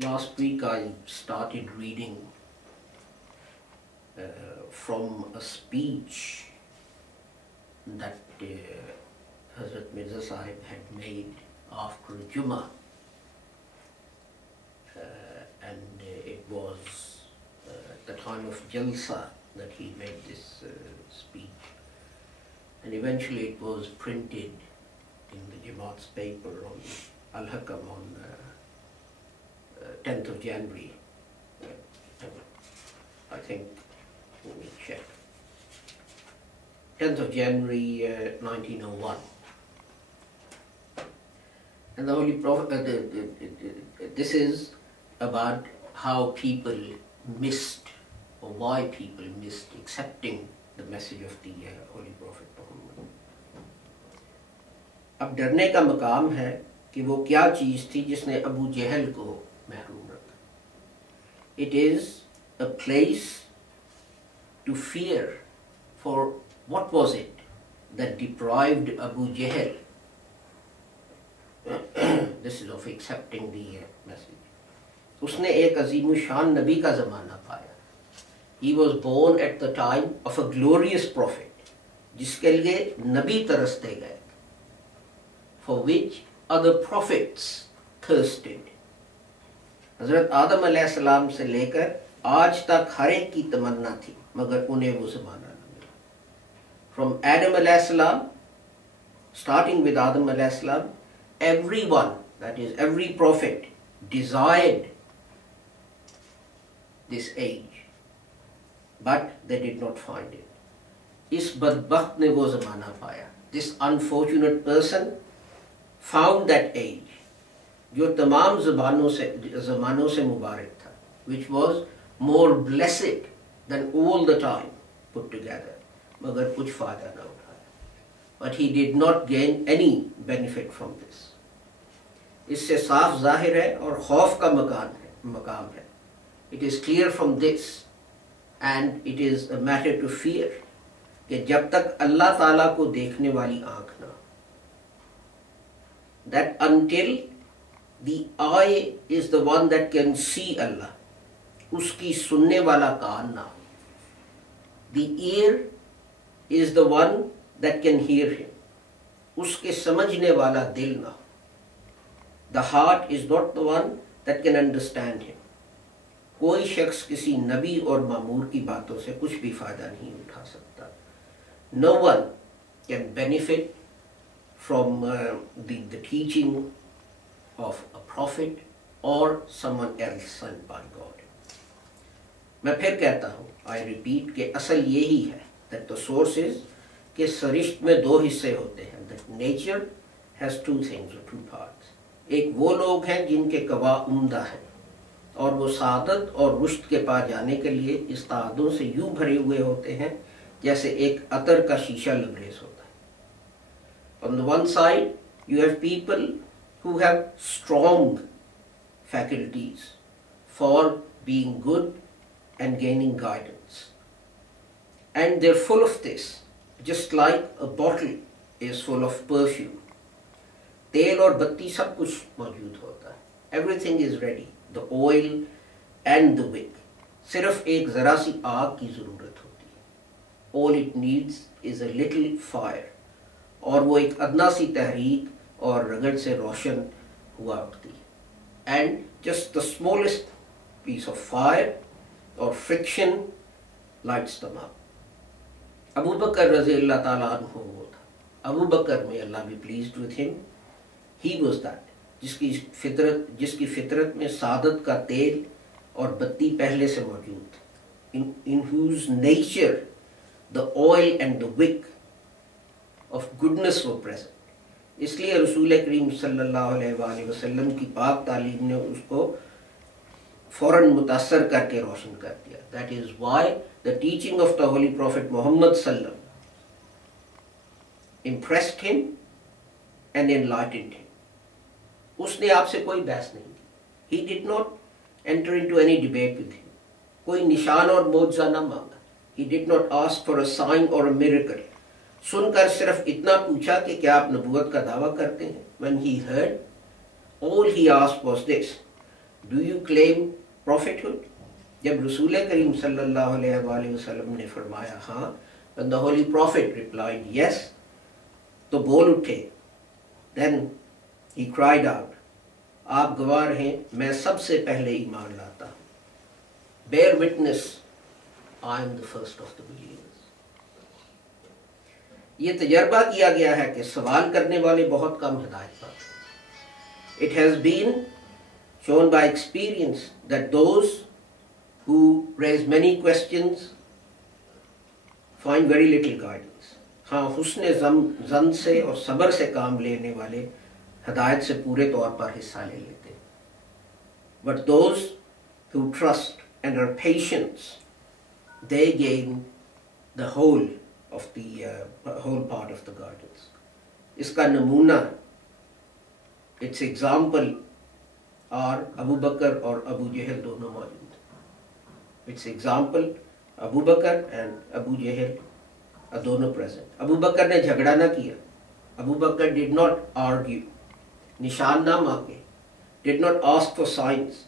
Last week I started reading from a speech that Hazrat Mirza Sahib had made after Jummah, and it was at the time of Jalsa that he made this speech, and eventually it was printed in the Jamaat's paper on Al-Hakam on 10th of January, I think, let me check, 10th of January 1901. And the Holy Prophet, this is about how people missed, or why people missed accepting the message of the Holy Prophet Muhammad. अब डरने का मकाम है कि वो क्या चीज़ थी जिसने अबू जहल को महरूम रखा. It is a place to fear, for what was it that deprived Abu Jehal this is of accepting the message. उसने एक अजीम शान नबी का ज़माना पाया. He was born at the time of a glorious prophet, जिसके लिए नबी तरसते गए, for which other prophets thirsted. हज़रत आदम अलैहिस्सलाम से लेकर आज तक हर एक की तमन्ना थी, मगर उन्हें वो ज़माना न मिला. From Adam अलैहिस्सलाम, starting with Adam अलैहिस्सलाम, everyone, that is every prophet, desired this age, but they did not find it. इस बदबख्त ने वो ज़माना पाया. This unfortunate person found that age, जो तमाम ज़मानों से मुबारक था, which was more blessed than all the time put together, मगर कुछ फ़ायदा न उठाया. But he did not gain any benefit from this. इससे साफ ज़ाहिर है और खौफ का मकाम है. It is clear from this, and it is a matter to fear, कि जब तक अल्लाह ताला को देखने वाली आँख ना, that until the eye is the one that can see Allah, उसकी सुनने वाला कान ना, the ear is the one that can hear him, उसके समझने वाला दिल ना, the heart is not the one that can understand him. कोई शख्स किसी नबी और मामूर की बातों से कुछ भी फायदा नहीं उठा सकता. No one can benefit from the teaching of a prophet or someone else sent by God. मैं फिर कहता हूँ, I repeat, कि असल यही है, that the source is कि सरिश्त में दो हिस्से होते हैं. That nature has two things or two parts. एक वो लोग हैं जिनके कवा उम्दा हैं और वो सादत और रुश्द के पार जाने के लिए इस्तादों से यूं भरे हुए होते हैं जैसे एक अतर का शीशा लबरेज होता है. On the one side, you have people who have strong faculties for being good and gaining guidance. And they're full of this, just like a bottle is full of perfume. तेल और बत्ती सब कुछ मौजूद होता है. Everything is ready, the oil and the wick. सिर्फ एक ज़रा सी आग की ज़रूरत होती है. All it needs is a little fire. और वो एक अदना सी तहरीक और रगड़ से रोशन हुआ उठती है. And just the smallest piece of fire or friction lights them up. Abu बकर रज़ी अल्लाह ताला अन्हु वो था. अबू बकर में अल्लाह be pleased with him. He was that, जिसकी फितरत में सादत का तेल और बत्ती पहले से मौजूद थी. In whose nature the oil and the wick of goodness were present. इसलिए रसूल करीम सल्लल्लाहु अलैहि वसल्लम की पाक तालीम ने उसको फौरन मुतासर करके रोशन कर दिया. That is why the teaching of the Holy Prophet Muhammad sallam impressed him and enlightened him. उसने आपसे कोई बहस नहीं की. He did not enter into any debate with him. कोई निशान और मौजज़ा न मांगा. He did not ask for a sign or a miracle. सुनकर सिर्फ इतना पूछा कि क्या आप नबूवत का दावा करते हैं. When he heard, all he asked was this: Do you claim prophethood? जब रसूल करीम सल्लल्लाहु अलैहि वसल्लम ने फरमाया हाँ, when the holy prophet replied yes, तो बोल उठे. Then he cried out, आप गवाह हैं, मैं सबसे पहले ईमान लाता हूँ. Bear witness, I am the first of the believers. ये तजर्बा किया गया है कि सवाल करने वाले बहुत कम हिदायत पाते. It has been shown by experience that those who raise many questions find very little guidance. हाँ, हुस्न ज़न से और सब्र से काम लेने वाले हिदायत से पूरे तौर पर हिस्सा ले लेते हैं. But those who trust and are patient, they gain the whole part of the guidance. इसका नमूना, its example are Abu Bakr और Abu Jehal दोनों मौजूद. Its example, Abu Bakr and Abu Jehal are दोनों present. Abu Bakr ने झगड़ा ना किया. Abu Bakr did not argue, निशान ना मांगे, did not ask for signs,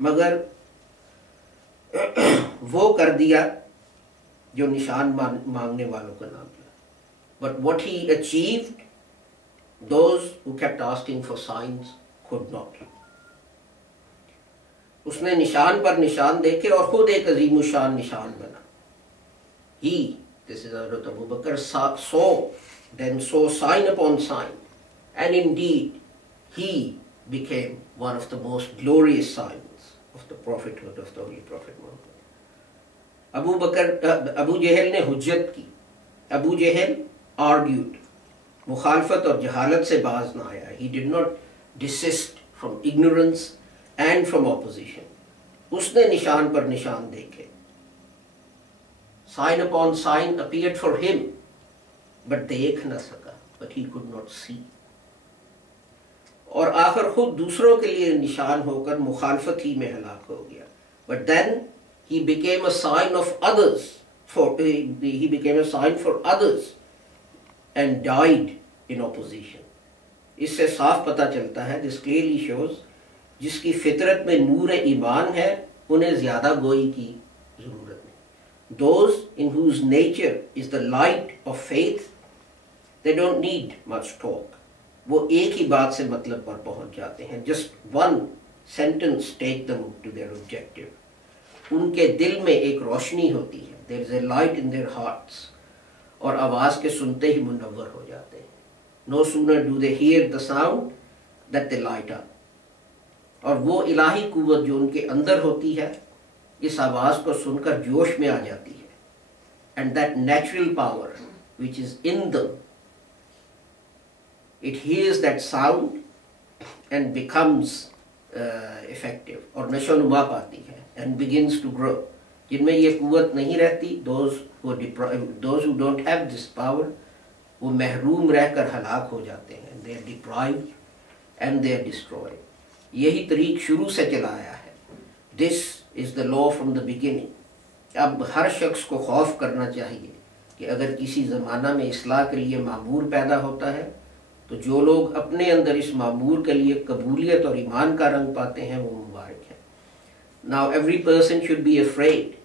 मगर वो कर दिया जो निशान मांगने वालों का नाम लिया. But what he achieved, those who kept asking for signs could not. उसने निशान पर निशान देखे और खुद एक अजीमुशान निशान बना. He, this is Hazrat Abu Bakr, saw sign upon sign, and indeed he became one of the most glorious signs of the prophethood of the Holy Prophet Muhammad. Abu Jehal ने हुज्जत की. Abu Jehal argued. मुखालफत और जहालत से बाज ना आया. He did not desist from ignorance and from opposition. उसने निशान पर निशान देखे. Sign upon sign appeared for him, but देख न सका, but he could not see. और आखिर खुद दूसरों के लिए निशान होकर मुखालफत ही में हलाक हो गया. But then he became a sign of others. He became a sign for others and died in opposition. इससे साफ पता चलता है, this clearly shows, जिसकी फितरत में नूर ईमान है उन्हें ज़्यादा गोई की ज़रूरत नहीं. Those in whose nature is the light of faith, they don't need much talk. वो एक ही बात से मतलब पर पहुंच जाते हैं. Just one sentence take them to their objective. उनके दिल में एक रोशनी होती है. There is a light in their hearts. और आवाज़ के सुनते ही मुनव्वर हो जाते हैं. No sooner do they hear the sound that they light up. और वो इलाही कुव्वत जो उनके अंदर होती है, इस आवाज़ को सुनकर जोश में आ जाती है. And that natural power which is in them, it hears that sound and becomes effective और नशोनुमा पाती है and begins to grow. जिनमें ये कुव्वत नहीं रहती, those who don't have this power, वो महरूम रहकर हलाक हो जाते हैं. They are deprived and they are destroyed. यही तरीक शुरू से चला आया है. This is the law from the beginning. अब हर शख्स को खौफ करना चाहिए कि अगर किसी ज़माना में इस्लाह के लिए मामूर पैदा होता है, तो जो लोग अपने अंदर इस मामूर के लिए कबूलियत और ईमान का रंग पाते हैं वो मुबारक हैं. Now every person should be afraid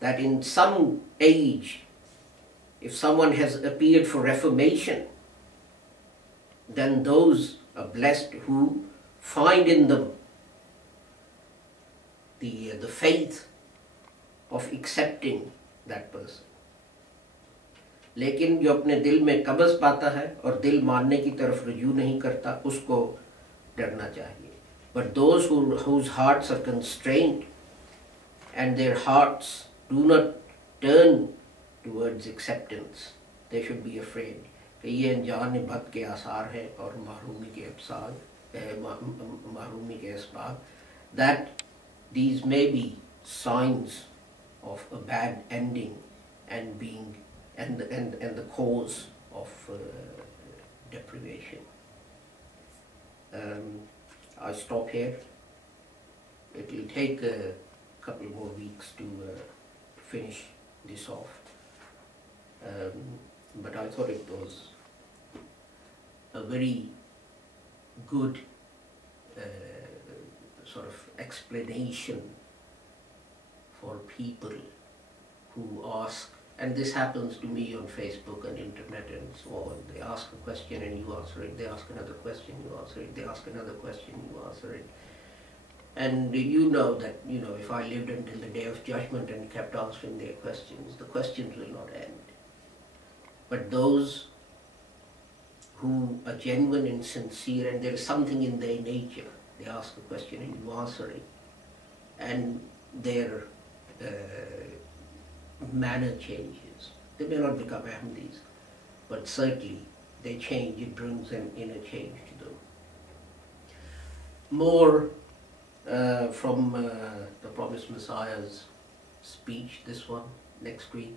that in some age, if someone has appeared for reformation, then those are blessed who find in them the faith of accepting that person. लेकिन जो अपने दिल में कब्ज़ पाता है और दिल मानने की तरफ रुजू नहीं करता, उसको डरना चाहिए. But those whose hearts are constrained and their hearts do not turn towards acceptance, they should be afraid कि ये अनजान बद के आसार है और माहरूमी के असबाब, that these may be signs of a bad ending and being and the cause of deprivation. I stop here. It will take a couple more weeks to finish this off, but I thought it was a very good sort of explanation for people who ask, and this happens to me on Facebook and internet and so on. They ask a question and you answer it. They ask another question, you answer it. They ask another question, you answer it. And you know that, if I lived until the day of judgment and kept answering their questions, the questions will not end. But those who are genuine and sincere, and there is something in their nature, they ask a question and you answer it, and their manner changes. They may not become Ahmadis, but certainly they change. It brings an inner change to them. More from the Promised Messiah's speech, this one, next week.